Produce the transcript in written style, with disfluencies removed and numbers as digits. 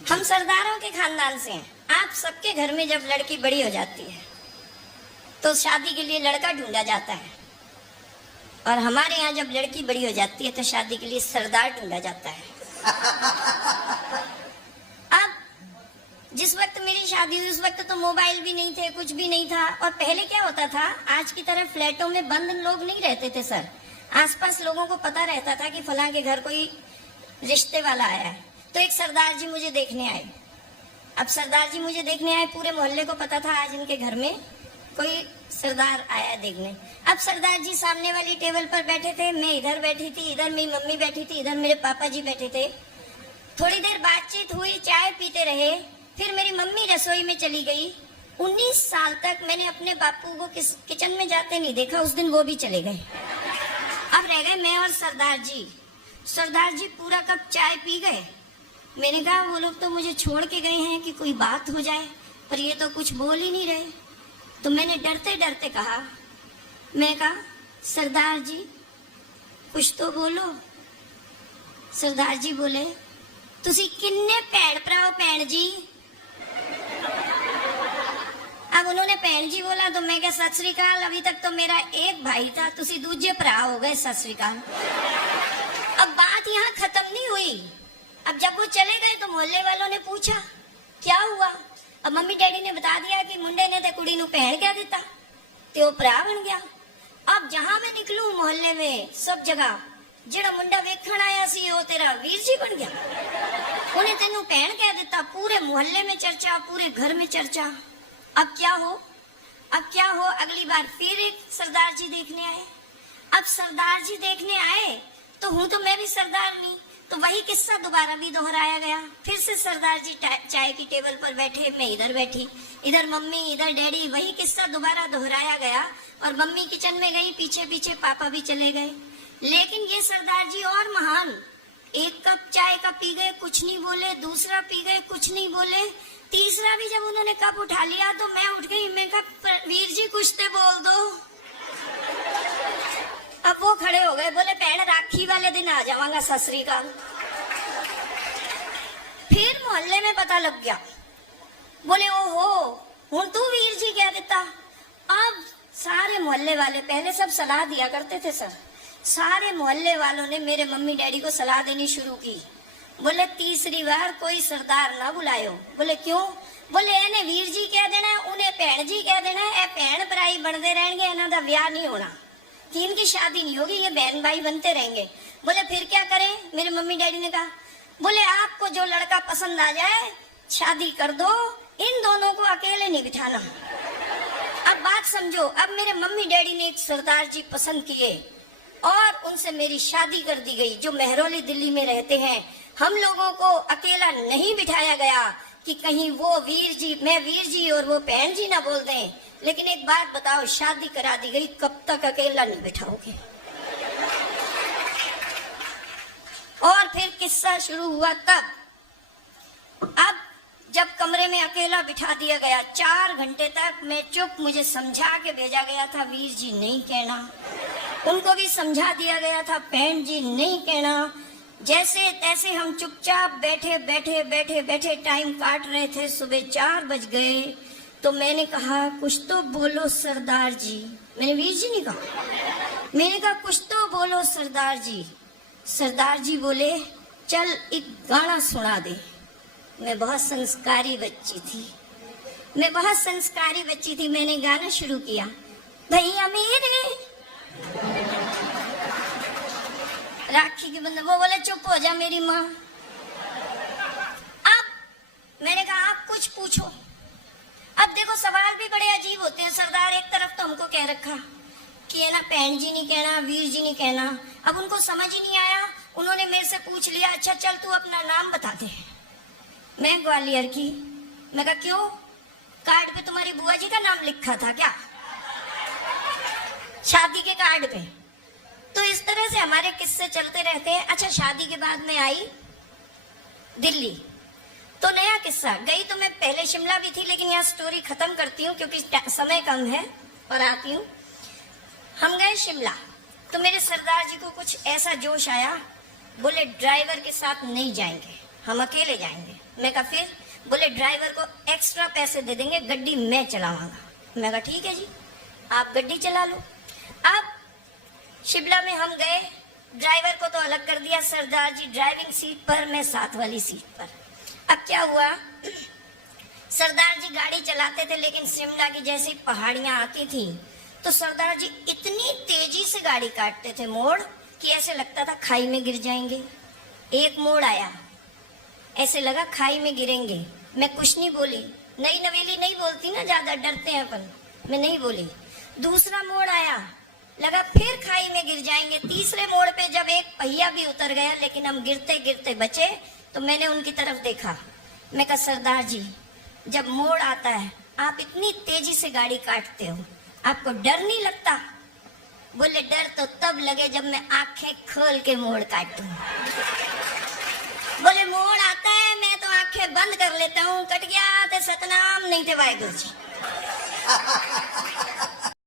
हम सरदारों के खानदान से हैं। आप सबके घर में जब लड़की बड़ी हो जाती है तो शादी के लिए लड़का ढूंढा जाता है, और हमारे यहाँ जब लड़की बड़ी हो जाती है तो शादी के लिए सरदार ढूंढा जाता है। अब जिस वक्त मेरी शादी हुई उस वक्त तो मोबाइल भी नहीं थे, कुछ भी नहीं था। और पहले क्या होता था, आज की तरह फ्लैटों में बंद लोग नहीं रहते थे सर। आसपास लोगों को पता रहता था कि फलां के घर कोई रिश्ते वाला आया है, तो एक सरदार जी मुझे देखने आए। अब सरदार जी मुझे देखने आए, पूरे मोहल्ले को पता था आज इनके घर में कोई सरदार आया देखने। अब सरदार जी सामने वाली टेबल पर बैठे थे, मैं इधर बैठी थी, इधर मेरी मम्मी बैठी थी, इधर मेरे पापा जी बैठे थे। थोड़ी देर बातचीत हुई, चाय पीते रहे, फिर मेरी मम्मी रसोई में चली गई। 19 साल तक मैंने अपने बापू को किचन में जाते नहीं देखा, उस दिन वो भी चले गए। अब रह गए मैं और सरदार जी। सरदार जी पूरा कप चाय पी गए। मैंने कहा वो लोग तो मुझे छोड़ के गए हैं कि कोई बात हो जाए, पर ये तो कुछ बोल ही नहीं रहे। तो मैंने डरते डरते कहा, मैं कहा सरदार जी कुछ तो बोलो। सरदार जी बोले, तुसी किन्ने भैन भरा भैन जी। अब उन्होंने भैन जी बोला तो मैं क्या सत श्री अकाल, अभी तक तो मेरा एक भाई था, तुसी दूजे भरा हो गए, सत श्री अकाल। अब बात यहाँ खत्म नहीं हुई। अब जब वो चले गए तो मोहल्ले वालों ने पूछा क्या हुआ। अब मम्मी डैडी ने बता दिया कि मुंडे ने ते कुड़ी नू भैन कह दिता ते वो भरा बन गया। अब जहां मैं निकलूं मोहल्ले में सब जगह जेड़ा मुंडा वेखण आया सी वो तेरा वीर जी बन गया, उन्हें तेनू भैन कह दिता। पूरे मोहल्ले में चर्चा, पूरे घर में चर्चा। अब क्या हो, अब क्या हो, अगली बार फिर एक सरदार जी देखने आए। अब सरदार जी देखने आए तो हूं तो मैं भी सरदार नहीं, तो वही किस्सा दोबारा भी दोहराया गया। फिर से सरदार जी चाय की टेबल पर बैठे, मैं इधर बैठी, इधर मम्मी इधर डैडी, वही किस्सा दोबारा दोहराया गया। और मम्मी किचन में गई, पीछे पीछे पापा भी चले गए। लेकिन ये सरदार जी और महान, एक कप चाय का पी गए, कुछ नहीं बोले, दूसरा पी गए, कुछ नहीं बोले, तीसरा भी जब उन्होंने कप उठा लिया तो मैं उठ गई। मैं कहा वीर जी कुछ तो बोल दो। अब वो खड़े हो गए, बोले भैन राखी वाले दिन आ जावांगा, सत श्री अकाल। फिर मोहल्ले में पता लग गया, बोले ओहो हुन तू वीर जी कह देता। अब सारे मोहल्ले वाले, पहले सब सलाह दिया करते थे सर, सारे मोहल्ले वालों ने मेरे मम्मी डैडी को सलाह देनी शुरू की। बोले तीसरी बार कोई सरदार ना बुलायो। बोले क्यों? बोले इन्हें वीर जी कह देना है, उन्हें भैन जी कह देना है, भैन भराई बनते रहेंगे, इन्हों का ब्याह नहीं होना, कि इनकी शादी नहीं होगी, ये बहन भाई बनते रहेंगे। बोले फिर क्या करें? मेरे मम्मी डैडी ने कहा, बोले आपको जो लड़का पसंद आ जाए शादी कर दो, इन दोनों को अकेले नहीं बिठाना। अब बात समझो, अब मेरे मम्मी डैडी ने एक सरदार जी पसंद किए और उनसे मेरी शादी कर दी गई, जो मेहरौली दिल्ली में रहते हैं। हम लोगों को अकेला नहीं बिठाया गया कि कहीं वो वीर जी, मैं वीर जी और वो बहन जी ना बोल दें। लेकिन एक बात बताओ, शादी करा दी गई, कब तक अकेला नहीं बिठाओगे? और फिर किस्सा शुरू हुआ तब। अब जब कमरे में अकेला बिठा दिया गया, 4 घंटे तक मैं चुप, मुझे समझा के भेजा गया था वीर जी नहीं कहना, उनको भी समझा दिया गया था बहन जी नहीं कहना। जैसे तैसे हम चुपचाप बैठे बैठे बैठे बैठे टाइम काट रहे थे। सुबह 4 बज गए तो मैंने कहा कुछ तो बोलो सरदार जी। मैंने वीर जी नहीं कहा, मैंने कहा कुछ तो बोलो सरदार जी। सरदार जी बोले चल एक गाना सुना दे। मैं बहुत संस्कारी बच्ची थी, मैं बहुत संस्कारी बच्ची थी। मैंने गाना शुरू किया, भैया मेरे राखी के बंधन। वो बोले चुप हो जा मेरी माँ। अब मैंने कहा आप कुछ पूछो। अब देखो सवाल भी बड़े अजीब होते हैं। सरदार एक तरफ तो हमको कह रखा कि है ना बहन जी नहीं कहना, वीर जी नहीं कहना। अब उनको समझ ही नहीं आया, उन्होंने मेरे से पूछ लिया, अच्छा चल तू अपना नाम बता दे। मैं ग्वालियर की। मैं कहा क्यों? कार्ड पे तुम्हारी बुआ जी का नाम लिखा था क्या, शादी के कार्ड पे? तो इस तरह से हमारे किस्से चलते रहते हैं। अच्छा शादी के बाद मैं आई दिल्ली, तो नया किस्सा। गई तो मैं पहले शिमला भी थी, लेकिन यहाँ स्टोरी खत्म करती हूँ क्योंकि समय कम है और आती हूँ। हम गए शिमला तो मेरे सरदार जी को कुछ ऐसा जोश आया, बोले ड्राइवर के साथ नहीं जाएंगे, हम अकेले जाएंगे। मैं कहा फिर? बोले ड्राइवर को एक्स्ट्रा पैसे दे देंगे, गड्डी मैं चलाऊंगा। मैं कहा ठीक है जी, आप गड्डी चला लो। अब शिमला में हम गए, ड्राइवर को तो अलग कर दिया, सरदार जी ड्राइविंग सीट पर, मैं साथ वाली सीट पर। अब क्या हुआ, सरदार जी गाड़ी चलाते थे, लेकिन शिमला की जैसी पहाड़ियां आती थी तो सरदार जी इतनी तेजी से गाड़ी काटते थे मोड़ कि ऐसे लगता था खाई में गिर जाएंगे। एक मोड़ आया, ऐसे लगा खाई में गिरेंगे, मैं कुछ नहीं बोली, नई नवेली नहीं बोलती ना, ज्यादा डरते हैं अपन, मैं नहीं बोली। दूसरा मोड़ आया, लगा फिर खाई में गिर जाएंगे। तीसरे मोड़ पे जब एक पहिया भी उतर गया, लेकिन हम गिरते गिरते बचे, तो मैंने उनकी तरफ देखा, मैं कहा सरदार जी जब मोड़ आता है आप इतनी तेजी से गाड़ी काटते हो, आपको डर नहीं लगता? बोले डर तो तब लगे जब मैं आंखें खोल के मोड़ काटूं। बोले मोड़ आता है मैं तो आंखें बंद कर लेता हूँ, कट गया तो सतनाम नहीं थे वाहेगुरु जी।